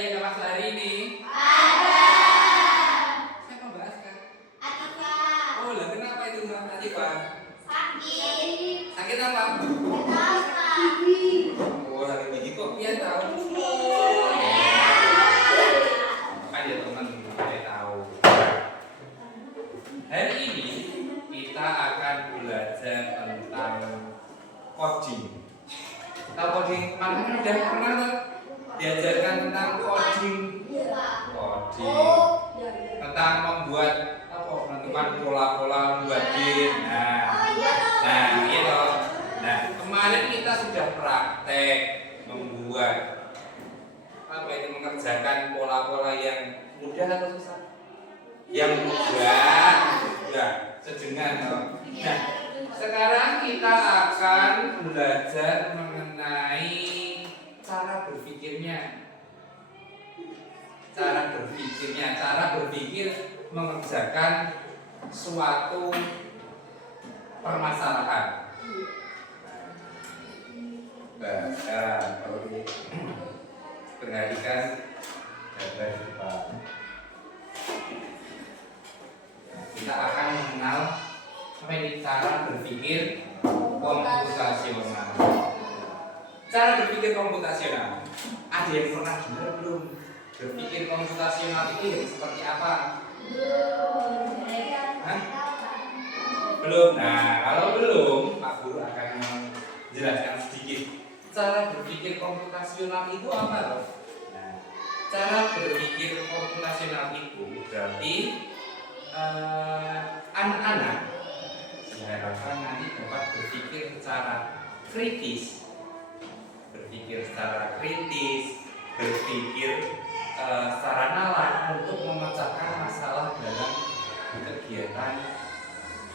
yang kelas hari ini? Ada. Siapa Mbak Aska? Atika. Oh, lah kenapa itu Mbak Atika? Sakit. Sakit apa? Kenapa? Oh, sakit gigi kok dia tahu? Kan ya teman, saya tahu. Hari ini kita akan belajar tentang coding. Tahu coding? Mana kan udah pernah tuh diajarkan tentang coding. Tentang membuat apa? Menentukan pola-pola membuat game. Nah, gitu. Nah, kemarin kita sudah praktek membuat apa itu mengerjakan pola-pola yang mudah atau susah? Yang mudah, sejengan. Nah, sekarang kita akan belajar mengenai cara berpikirnya. Cara berpikir mengerjakan suatu permasalahan. Nah, sekarang kalau diperhatikan gambar di depan, kita akan mengenal apa ini cara berpikir komputasional. Cara berpikir komputasional. Ada yang pernah dengar belum? Berpikir komputasional itu yang seperti apa? Hah? Belum. Nah, kalau belum, Pak Guru akan menjelaskan sedikit. Cara berpikir komputasional itu apa loh? Nah, cara berpikir komputasional itu berarti anak-anak diharapkan nanti dapat berpikir secara kritis, berpikir secara nalar untuk memecahkan masalah dalam kegiatan,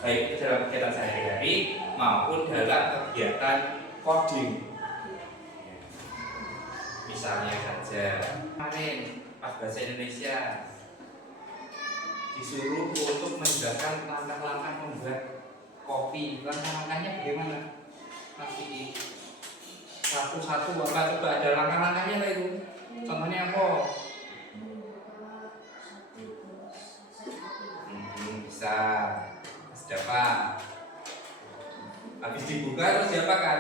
baik dalam kegiatan sehari-hari maupun dalam kegiatan coding. Misalnya saja kemarin pas bahasa Indonesia disuruh untuk menjelaskan langkah-langkah membuat kopi. Langkah-langkahnya bagaimana? Masih satu-satu apa? Coba ada langkah-langkahnya lah itu. Contohnya apa? Bisa. Siapa? Habis dibuka terus siapa kan?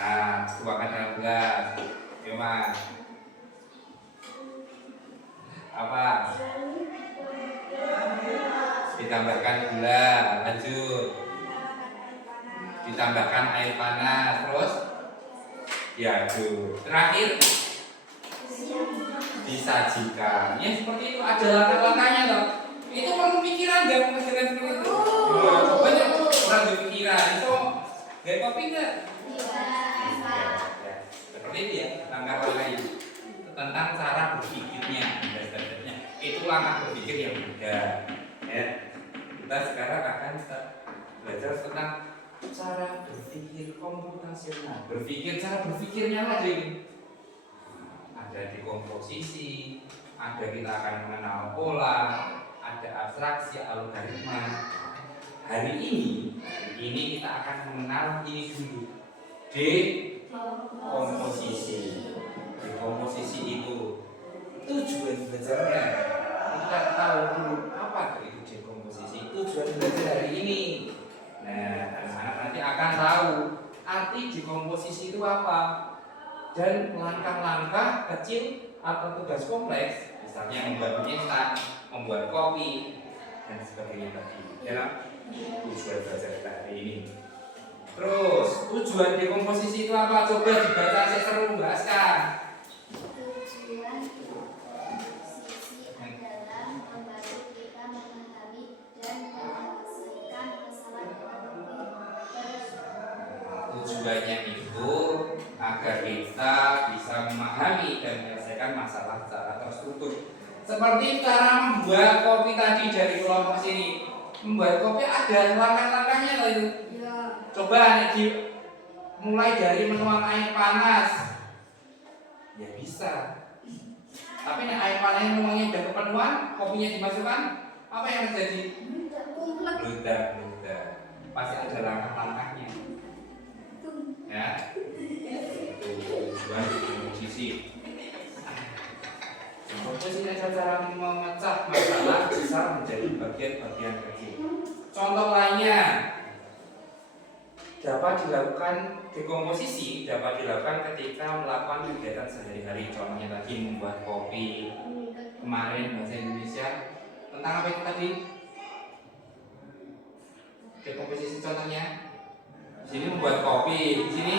Nah, tuangkan 16. Gimana? Apa? Ditambahkan gula, lanjut. Ditambahkan air panas, terus diaduk. Terakhir disajikan. Ya seperti itu, ada langkah-langkahnya loh. Itu perlu pikiran nggak mengerjakan seperti itu? Banyak orang berpikiran. Itu nggak kopi nggak? Seperti itu ya, langkah-langkah itu tentang cara berpikirnya. Itu langkah berpikir yang mudah. Ya. Kita sekarang akan belajar tentang cara berpikir komputasional. Cara berpikirnya lagi. Ada dekomposisi, ada kita akan mengenal pola, ada abstraksi, algoritma. Hari ini kita akan mengenal ini dulu. Dekomposisi. Dekomposisi itu tujuan belajarnya. Kita tahu dulu apa itu dekomposisi. Tujuan belajar hari ini. Nah, anak-anak nanti akan tahu arti dekomposisi itu apa dan langkah-langkah kecil atau tugas kompleks, misalnya membuat mie instan, membuat kopi dan sebagainya tadi. Ya, tujuan belajar kita hari ini. Terus tujuan dekomposisi itu apa? Coba dibaca, saya seru Mbak Aska. Tujuan dekomposisi adalah membantu kita memahami dan menyelesaikan masalah ekonomi. Tujuannya itu agar kita bisa memahami dan menyelesaikan masalah secara terstruktur. Seperti cara membuat kopi tadi dari kelompok sini. Membuat kopi ada langkah-langkahnya loh itu. Coba mulai dari menuang air panas. Ya bisa. Tapi air panasnya nuangnya udah kepenuhan, kopinya dimasukkan, apa yang terjadi? Meledak. Pasti ada langkah-langkahnya. Ya. Itu tujuan dekomposisi. Terus ini adalah cara memecah masalah besar menjadi bagian-bagian kecil. Contoh lainnya, dapat dilakukan dekomposisi dapat dilakukan ketika melakukan kegiatan sehari-hari. Contohnya tadi membuat kopi. Kemarin bahasa Indonesia tentang apa itu tadi? Dekomposisi contohnya. Di sini membuat kopi, di sini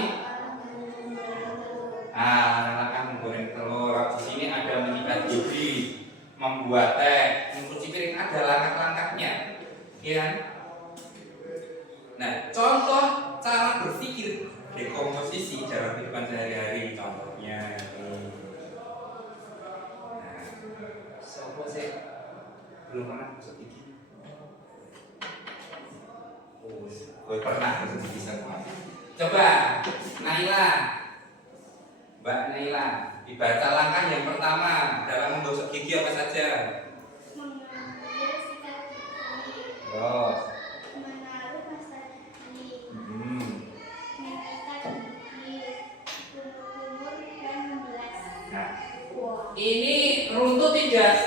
akan menggoreng telur. Di sini ada menyikat gigi, membuat teh, mencuci piring, ada langkah-langkahnya, ya kan? Nah, contoh cara berpikir dekomposisi dalam kehidupan sehari-hari, contohnya ini. Nah, sopo sih belum pernah masuk gigi? Oh, gue pernah masuk gigi semua. Coba, Naila, Mbak Naila, dibaca langkah yang pertama dalam menggosok gigi apa saja? Mengambil sikat gigi, Terus, menaruh pasta gigi, hmm. menyikat gigi, kumur-kumur dan membilas. Nah, ini runtuh tidak?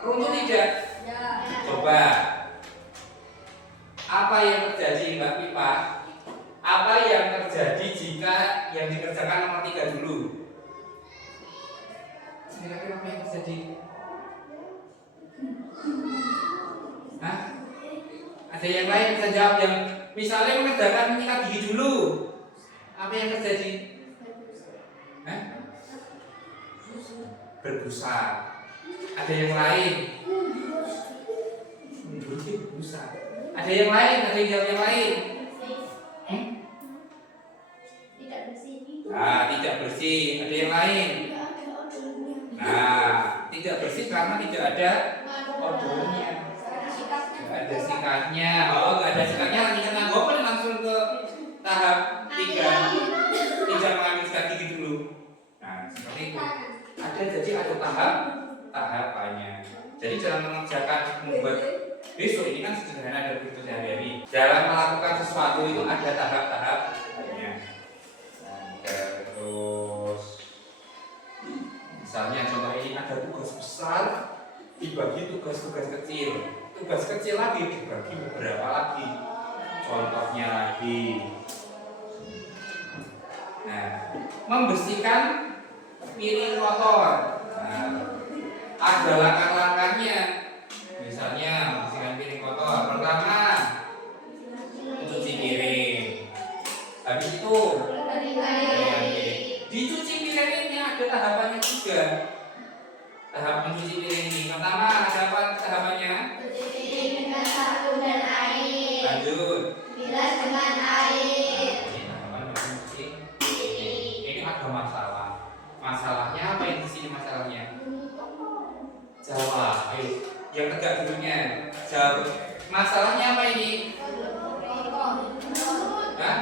Runtuh tidak? Coba, apa yang terjadi Mbak Pipa? Apa yang terjadi jika yang dikerjakan nomor 3 dulu? Kira-kira apa yang terjadi? Hah? Ada yang lain bisa jawab yang misalnya mengerjakan menyikat gigi dulu. Apa yang terjadi? Hah? Berbusa. Ada yang lain? Berbusa. Ada yang lain? Ada yang jawab yang lain? Tidak bersih. Nah, tidak bersih. Ada yang lain? Nah, tidak bersih karena tidak ada odornya. Nggak ada sikatnya. Oh, nggak ada sikatnya. Lagi kena gopel langsung ke tahap 3. Tidak mengambil sikat gigi dulu. Nah, seperti itu. Jadi ada tahapannya. Jadi dalam mengerjakan membuat besok ini kan sederhana dan begitu sehari-hari. Dalam melakukan sesuatu itu ada tahap-tahapnya. Terus misalnya contoh ini ada tugas besar dibagi tugas-tugas kecil. Tugas kecil lagi dibagi beberapa lagi. Contohnya lagi. Nah, membersihkan piring kotor. Nah, ada langkah-langkahnya. Misalnya membersihkan piring kotor. Pertama, mencuci piring. Habis itu dicuci piring ini ada tahapannya juga. Tahap mencuci piring ini. Pertama ada apa tahapannya? Cuci piring dengan sabun dan air. Lanjut. Bilas dengan air. Ini tahapan mencuci piring. Ini ada masalah. Masalahnya apa yang di sini masalahnya? Jawab. Ayo, yang tegak dulunya. Jawab. Masalahnya apa ini? Hah?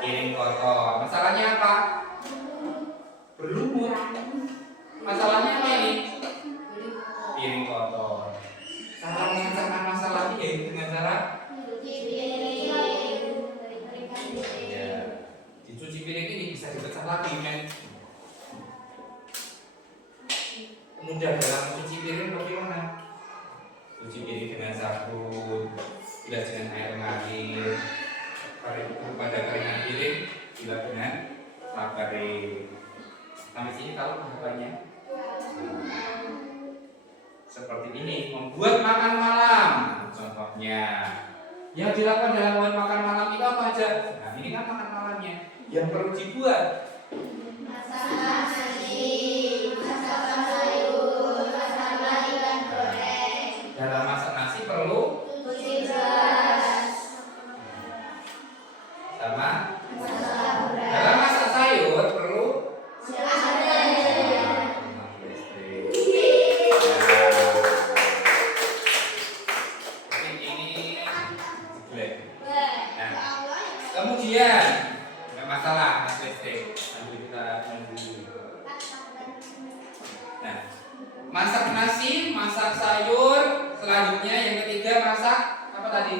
Piring kotor. Masalahnya apa? Berlumut. Masalahnya apa ini? Piring kotor. Cara mengerjakan masalah ini yaitu dengan cara ya, dicuci piring ini bisa dipecah lagi, men. Mudah dalam mencuci piring bagaimana? Cuci piring dengan sabun, bilas dengan air mengalir. Pada keringan piring bila dengan kering. Sampai sini tahu tahapannya? Seperti ini, membuat makan malam. Contohnya, yang dilakukan dalam membuat makan malam itu apa aja? Nah, ini kan makan malamnya. Yang perlu dibuat Masak nasi, masak sayur, masak ikan goreng. dalam masak nasi perlu Cuci beras. sama. Masak beras. Dalam masak sayur perlu kemudian nggak masalah mas listrik. Nanti kita lanjut. Nah, masak nasi, masak sayur, selanjutnya yang ketiga masak apa tadi?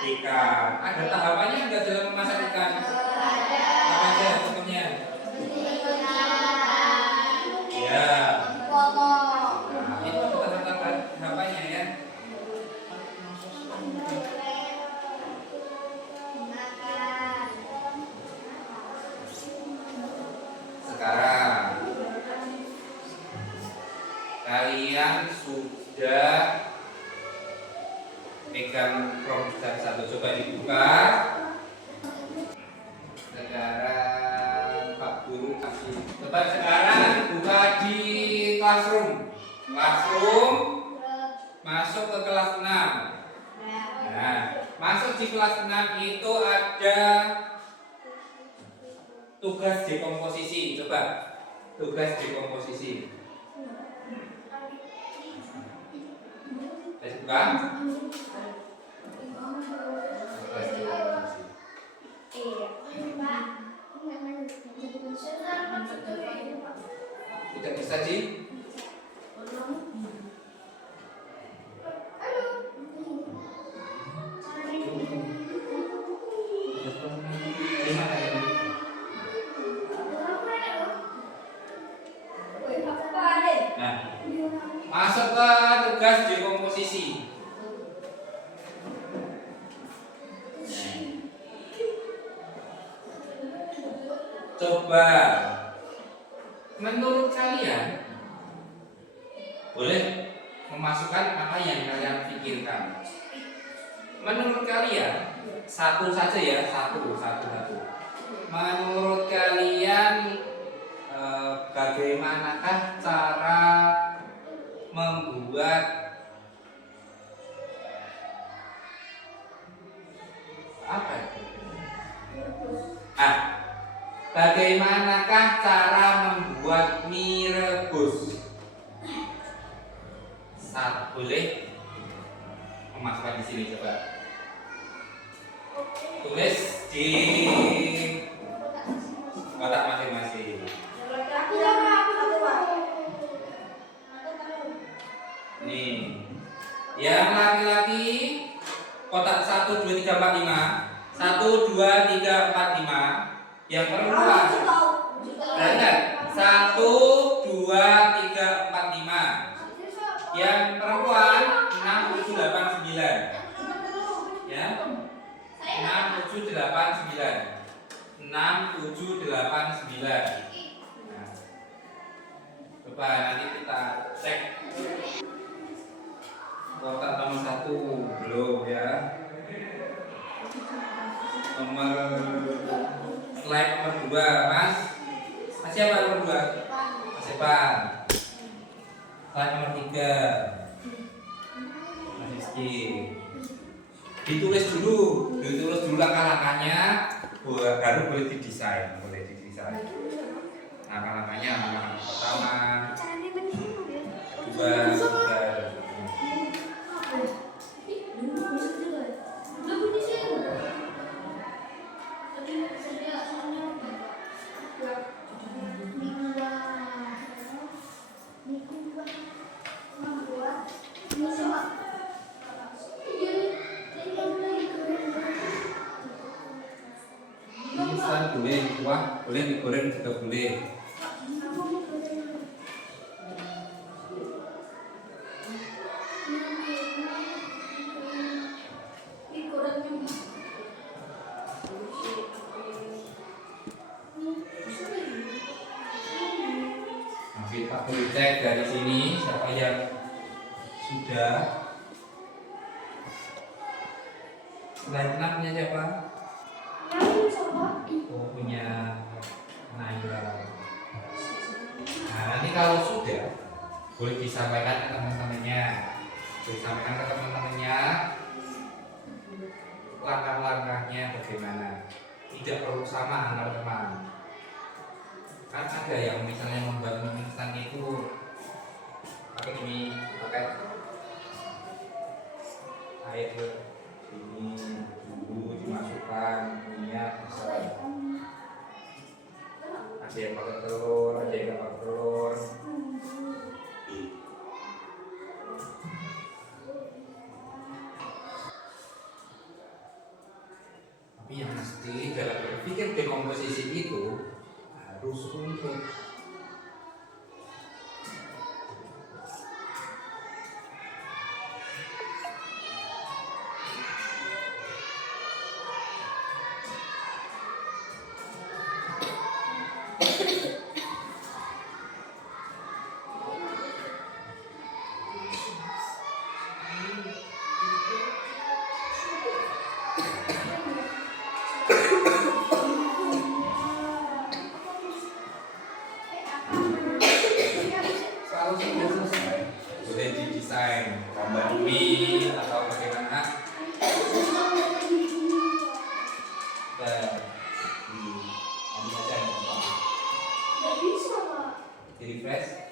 Ikan. Ada tahapannya nggak dalam memasak ikan? Apa aja contohnya? Ya, kalian sudah pegang program satu, coba dibuka. Sekarang Pak Guru kasih. Coba sekarang dibuka di classroom. Classroom masuk ke kelas 6. Nah, masuk di kelas 6 itu ada tugas dekomposisi. Coba tugas dekomposisi. Saya buka. Tugas dekomposisi. Tidak bisa Ji? Nah, masuk ke tugas dekomposisi. Coba menurut kalian boleh memasukkan apa yang kalian pikirkan. Menurut kalian satu saja ya, satu. Menurut kalian bagaimanakah cara membuat apa itu? Bagaimanakah cara membuat mie rebus? Boleh memasukkan di sini, coba tulis di kotak masing-masing. Nih, yang laki-laki kotak 1, 2, 3, 4, 5. 1, 2, 3, 4, 5. Yang perempuan dengar 1, 2, 3, 4, 5. Yang perempuan 6, 7, 8, 9. Ya, 6, 7, 8, 9. 6, 7, 8, 9. Nah, coba nanti kita cek kotak nomor 1 belum ya. Nomor slide nomor 2, Mas. Siapa nomor 2? Mas Evan. Slide nomor 3. Mas Rizky. Ditulis dulu langkah-langkahnya, baru boleh didesain, Langkah-langkahnya pertama, kedua, ketiga. Boleh kuah, boleh digoreng juga boleh. Nanti Pak boleh cek dari sini siapa yang sudah. Slide 6 punya siapa? Oh, punya Naila. Nah, nanti kalau sudah boleh disampaikan ke teman-temannya. Langkah-langkahnya bagaimana. Tidak perlu sama antar teman. Kan ada yang misalnya membuat mie instan itu pakai air ini dulu dimasukkan minyak, bisa ada yang pakai telur, ada yang nggak pakai telur. Tapi yang mesti dalam berpikir dekomposisi itu harus runtut. kalau sudah selesai boleh didesain gambar mie atau bagaimana. Nanti saja yang gampang. Nggak bisa, Pak. Di refresh.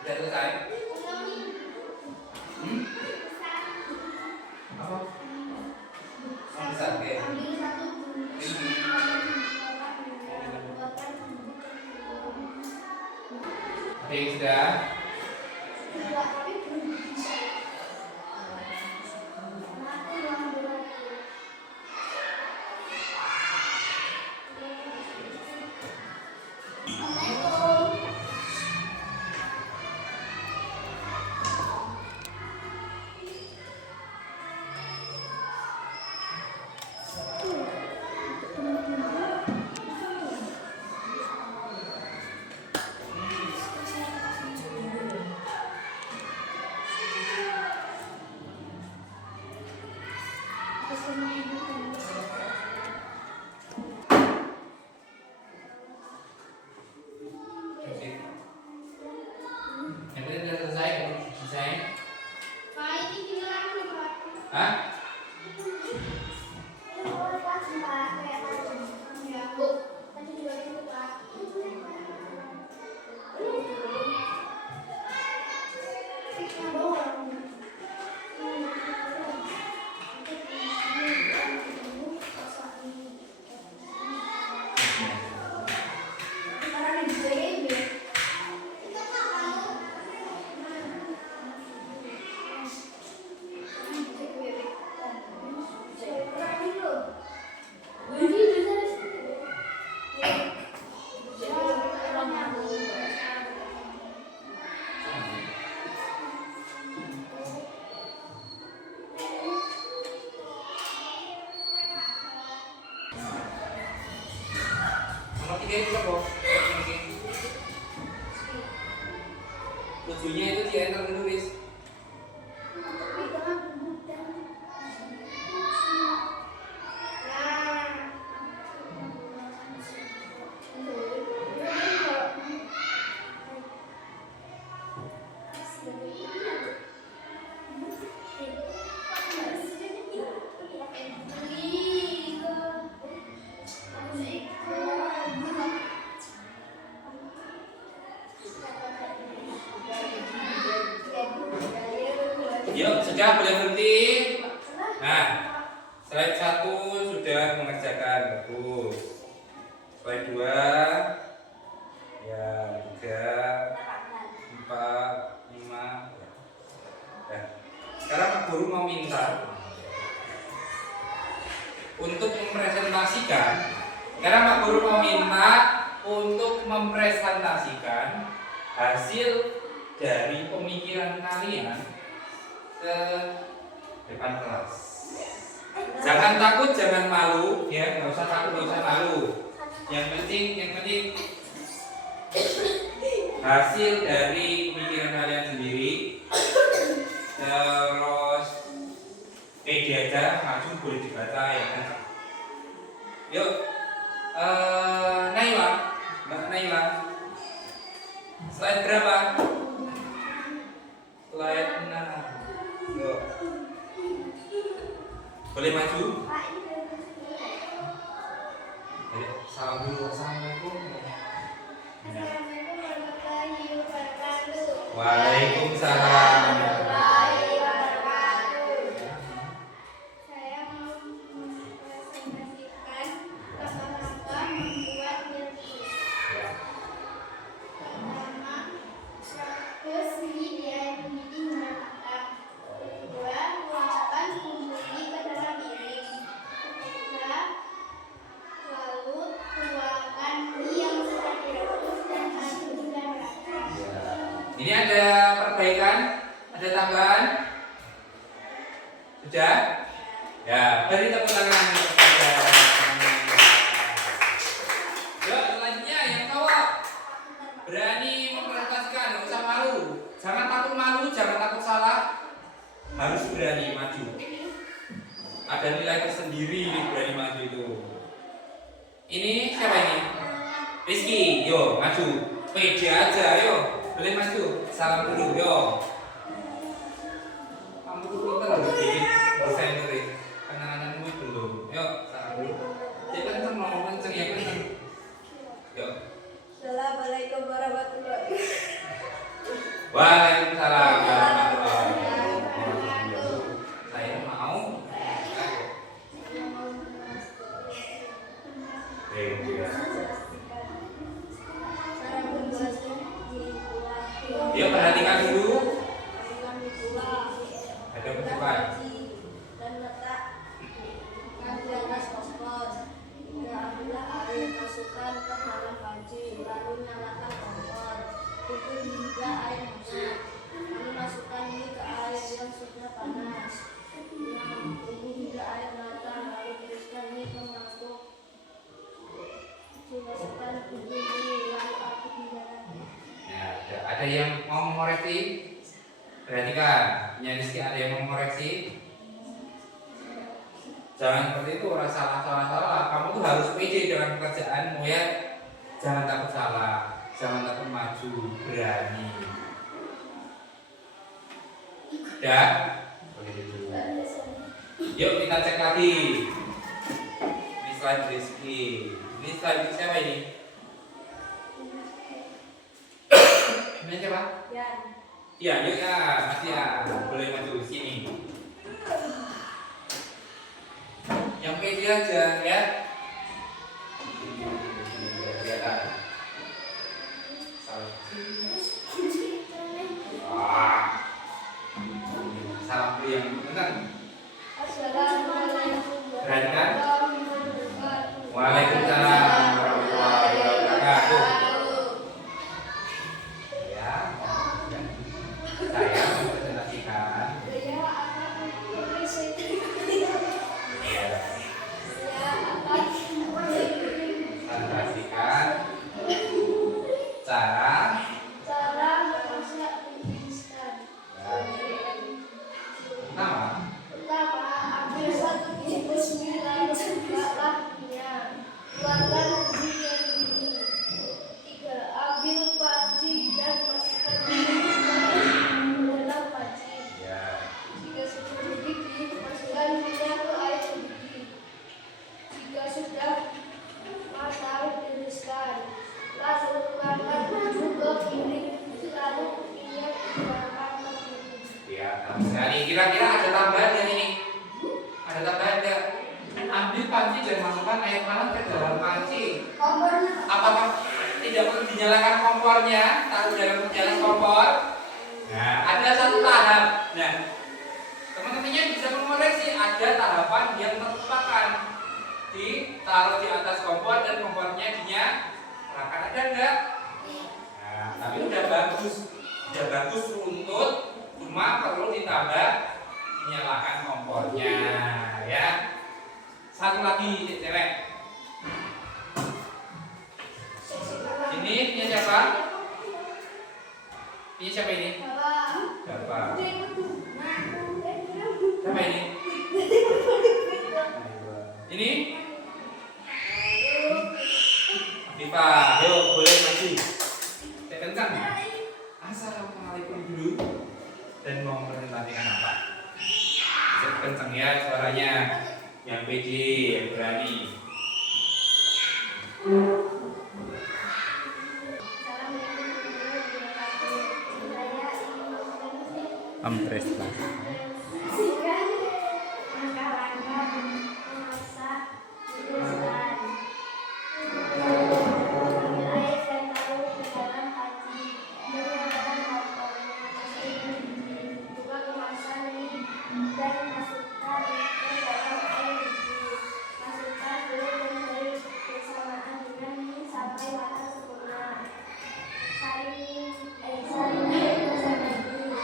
Sudah selesai? Apa? Besar, oke. Ambil satu. Oke, sudah. Sudah, tapi belum bisa. Aku yang berat. Assalamualaikum. Oke. Yang tadi sudah selesai, desain. Pak, ini bilang nih, Pak. Hah? Ini boleh kasih, Pak. Kayak tadi. Ya, Bu. Tadi juga gitu, Pak. Ya, bohong. Karena dibiayain ya. Kita nggak mau. Nomor 3 itu apa? Tujuhnya itu di enter menulis. Yuk, sudah boleh berhenti. Nah, slide 1 sudah mengerjakan, bagus. Slide 2, ya 3, 4, 5. Nah, sekarang Pak Guru mau minta untuk mempresentasikan. Sekarang Pak Guru mau minta untuk mempresentasikan hasil dari pemikiran kalian ke depan kelas. Jangan takut, jangan malu, ya, nggak usah takut, nggak usah malu. Yang penting hasil dari pemikiran kalian sendiri. Terus ide aja, langsung boleh dibaca ya kan. Yuk, Naila, Mbak Naila, slide berapa? Slide 6. Yuk. Boleh maju? Salam dulu, assalamualaikum. Assalamualaikum warahmatullahi wabarakatuh. Waalaikumsalam. Warahmatullahi wabarakatuh. Saya mau mempresentasikan perbaikan? Ada tambahan? Sudah? Ya, beri tepuk tangan kepada. Yuk, selanjutnya yang cowok. Berani mempresentasikan, nggak usah malu. Jangan takut malu, jangan takut salah. Harus berani maju. Ada nilai tersendiri berani maju itu. Ini siapa ini? Rizky, yo maju. Pede aja, yo. Boleh maju. Salam dulu, yo. Kamu dulu kan udah bikin desain dari kenanganmu belum. Yo, salam dulu. Dia kenceng ngomong kenceng ya kenceng. Yo. Assalamualaikum warahmatullahi wabarakatuh. Waalaikumsalam warahmatullahi wabarakatuh. Saya mau. Dia perhatikan dulu. Ada pencapaian. Dan letak di atas kompor. Ambillah air, masukkan ke dalam panci, lalu nyalakan kompor. Tunggu hingga air masuk. Lalu masukkan ini ke air yang sudah panas. Tunggu hingga air matang, lalu tiriskan ini ke mangkuk. Masukkan bumbu ini, lalu aduk hingga rata. Ya, ada yang mau mengoreksi? Perhatikan, Rizky ada yang mau mengoreksi? Jangan seperti itu, orang salah. Kamu tuh harus pede dengan pekerjaanmu ya. Jangan takut salah, jangan takut maju, berani. Ya, begitu. Yuk kita cek lagi. Ini slide Rizky. Ini slide siapa ini? Ini siapa? Iya, yuk ya, Mas ya, boleh maju ke sini. Yang pede aja ya. Kelihatan. Salam dulu yang benar. Perhatikan. Waalaikumsalam warahmatullahi wabarakatuh. Ya, saya mempresentasikan. Presentasikan cara memasak mie instan. pertama. Ambil satu bungkus mie lalu bukalah minyak. Keluarkan ubi yang dingin. 3. Ambil panci dan masukkan minyak ke dalam panci. Jika sudah mendidih, masukkan minyak ke air mendidih. Jika sudah matang, tiriskan. Lalu tuangkan bumbu ke piring, lalu minyak dituangkan ke piring. Ya, sekali. Kira-kira ada tambahan yang ini? Ada tambahan nggak? Ambil panci dan masukkan air panas ke dalam panci. Kompornya Apakah tidak perlu dinyalakan kompornya? Taruh dalam jalan kompor. Nah, ada satu tahap. Nah, teman-temannya bisa mengoreksi. Ada tahapan yang terlupakan. Ditaruh di atas kompor dan kompornya dinyalakan. Ada enggak? Nah, tapi udah bagus runtut. Cuma perlu ditambah dinyalakan kompornya, ya. Satu lagi cewek. Ini siapa? Ini siapa ini? Siapa? Siapa ini? Ini? Diva, yuk boleh maju. Saya kencang. Assalamualaikum dulu. Dan mau mempresentasikan apa? Saya kencang ya suaranya. Yang pede, yang berani. Mempresentasikan. langkah-langkah memasak mie instan. Ambil air dan taruh ke dalam panci. Nyalakan kompornya, masukin mie, buka kemasan mie dan masukkan ke dalam air mendidih. Masukkan telur dan sayur bersamaan dengan mie sampai matang sempurna. Saring air bersama mie.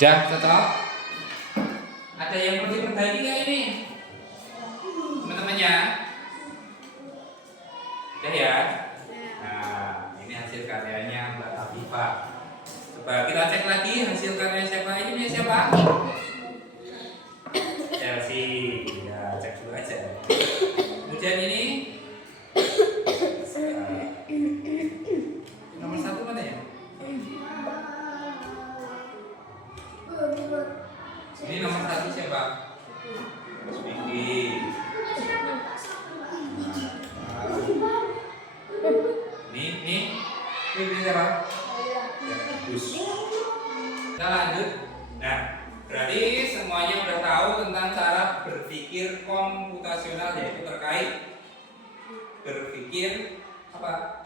Udah cocok? Ada yang perlu diperbaiki nggak ini? Teman-temannya? Udah ya? Nah, ini hasil karyanya Mbak Afifah. Coba kita cek lagi hasil karya siapa ini punya siapa? Chelsea. Ya, cek dulu aja. Kemudian ini nomor 1 mana ya? Ini nomor 1 siapa? Vicky. Ini siapa? Ya, bagus. Kita lanjut. Nah, berarti semuanya udah tahu tentang cara berpikir komputasional, yaitu terkait berpikir apa?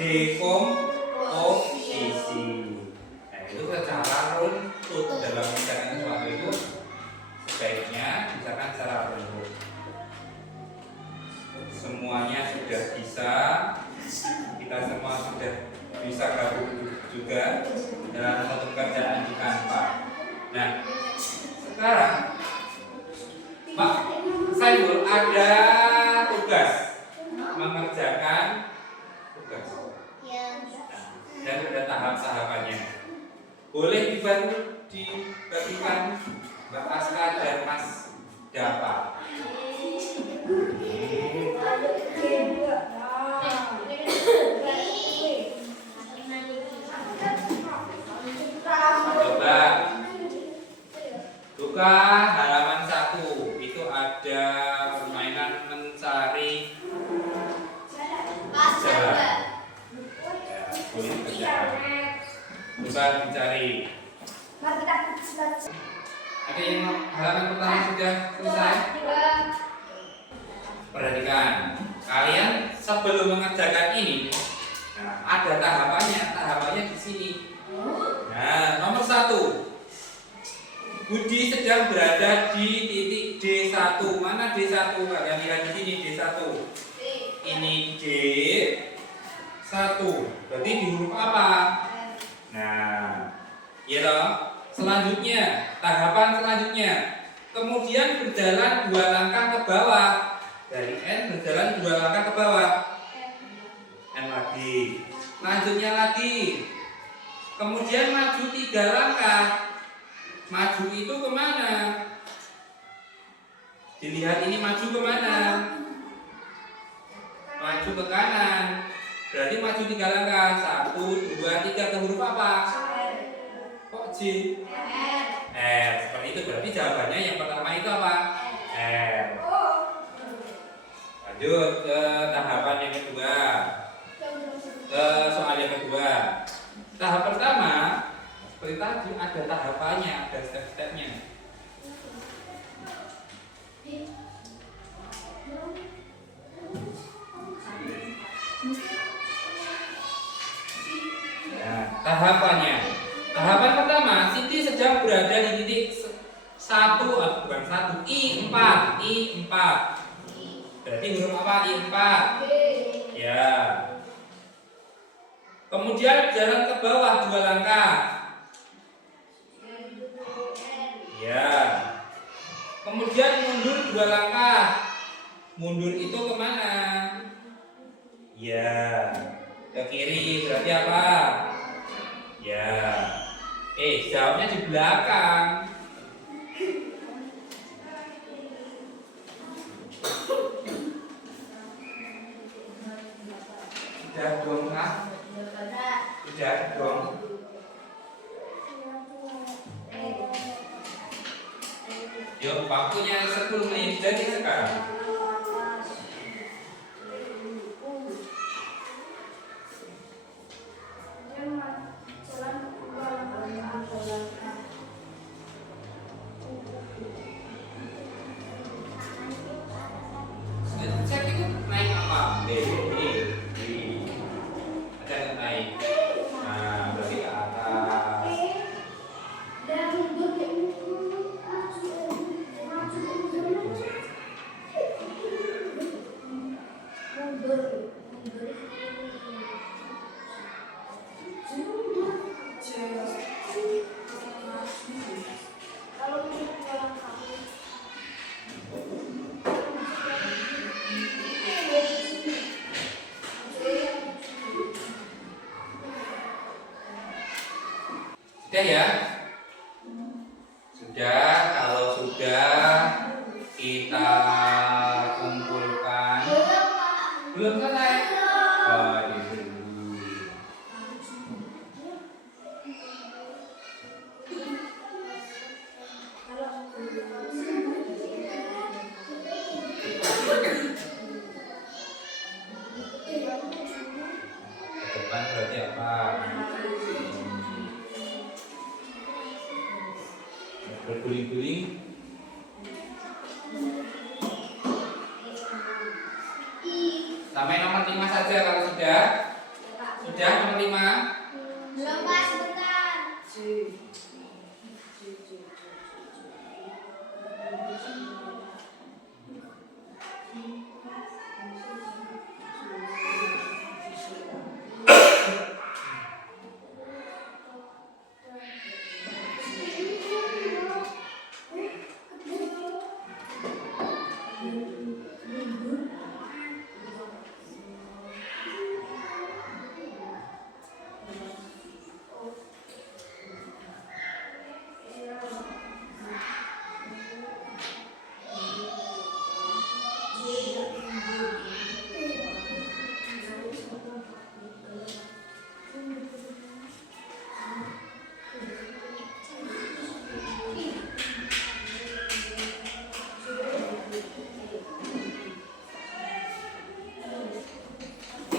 Dekomposisi. Nah, itu secara runtut dalam mengerjakan sesuatu itu sebaiknya misalkan secara runtut. Semuanya sudah bisa, kita semua sudah bisa gabung juga dalam satu pekerjaan di Canva. Nah, sekarang Pak Saiful ada tugas mengerjakan tugas. Dan ada tahap-tahapannya. Boleh dibagikan Mbak Aska dan Mas Dapa. Coba buka halaman 1. Itu ada permainan mencari jalan. Ya, boleh dikerjakan. Coba dicari. Ada yang halaman pertama sudah selesai? Perhatikan, kalian sebelum mengerjakan ini, nah, ada tahapannya di sini. Nah, nomor 1, Budi sedang berada di titik D1. Mana D1? Kalian lihat di sini D1. Ini D1. Berarti di huruf apa? Nah, ya toh. Selanjutnya, tahapan selanjutnya, kemudian berjalan 2 langkah ke bawah. Dari N berjalan 2 langkah ke bawah. N lagi. Lanjutnya lagi. Kemudian maju 3 langkah. Maju itu kemana? Dilihat ini maju kemana? Maju ke kanan. Berarti maju 3 langkah. 1, 2, 3 ke huruf apa? Kok J? R. Seperti itu. Berarti jawabannya yang pertama itu apa? R. Lanjut ke tahapan yang kedua. Ke soal yang kedua. Tahap pertama, seperti tadi ada tahapannya, ada step-stepnya. Nah, tahapannya. Tahapan pertama, Siti sedang berada di titik 1, bukan 1, I4. Berarti huruf apa? I4. Ya. Kemudian jalan ke bawah 2 langkah. Ya. Kemudian mundur 2 langkah. Mundur itu kemana? Ya. Ke kiri. Berarti apa? Ya. Jawabnya di belakang. Sudah dong, Kak? Sudah dong. Yuk, waktunya 10 menit dari sekarang. Cek itu naik apa? D. Ada yang naik. Nah, berarti ke atas. Sudah ya? Sudah, kalau sudah kita kumpulkan. Belum selesai? Oh, itu dulu. Ke depan berarti apa? Berguling-guling. Sampai nomor 5 saja kalau sudah. Sudah nomor 5. Belum Pak, sebentar.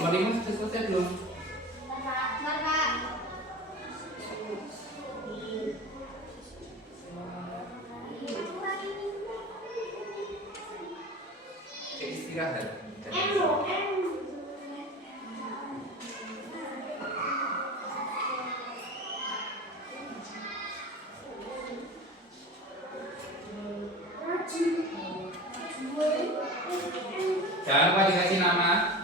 Nomor 5 sudah selesai belum? Cek istirahat. Jangan lupa dikasih nama.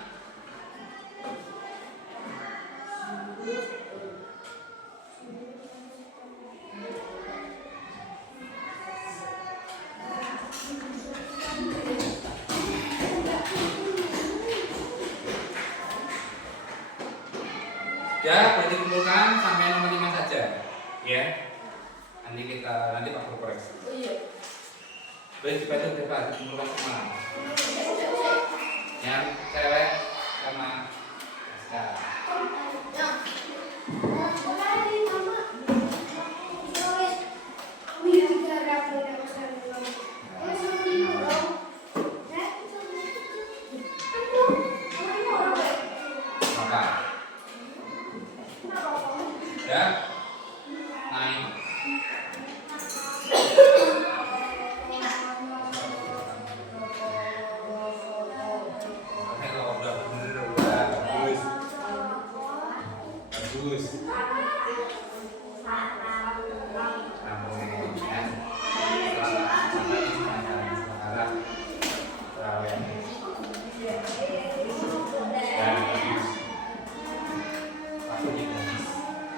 Ya, berarti kumpulkan sampai nomor 5 saja. Ya. Nanti Pak Guru koreksi. Oh iya. Boleh dibaca Pak, dikumpulkan semua. Yang cewek sama Nah. Maka ya naik. Kalau udah bener udah bagus. Bagus. Sambung ya. Sekarang terawih.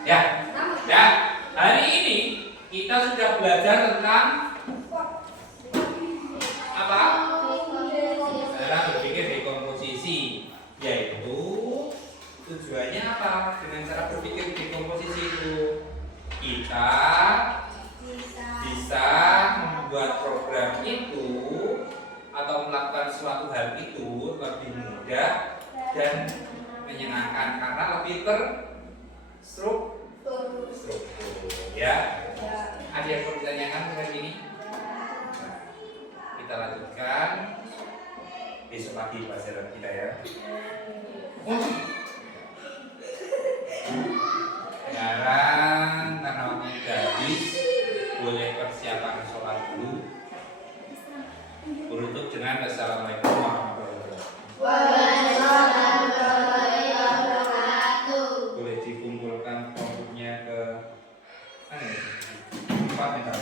Ya, ya. Hari ini kita sudah belajar tentang apa? Cara berpikir dekomposisi, yaitu tujuannya apa? Dengan cara berpikir dekomposisi itu kita bisa membuat program itu atau melakukan suatu hal itu lebih mudah dan menyenangkan karena lebih terstruktur. Ya. Ada yang mau ditanyakan hari ini? Nah, kita lanjutkan besok pagi pelajaran kita ya. Sekarang karena waktunya sudah habis, boleh persiapan sholat dulu. Menutup dengan assalamualaikum warahmatullahi wabarakatuh. Boleh dikumpulkan komputernya ke mana ya? 4 meter.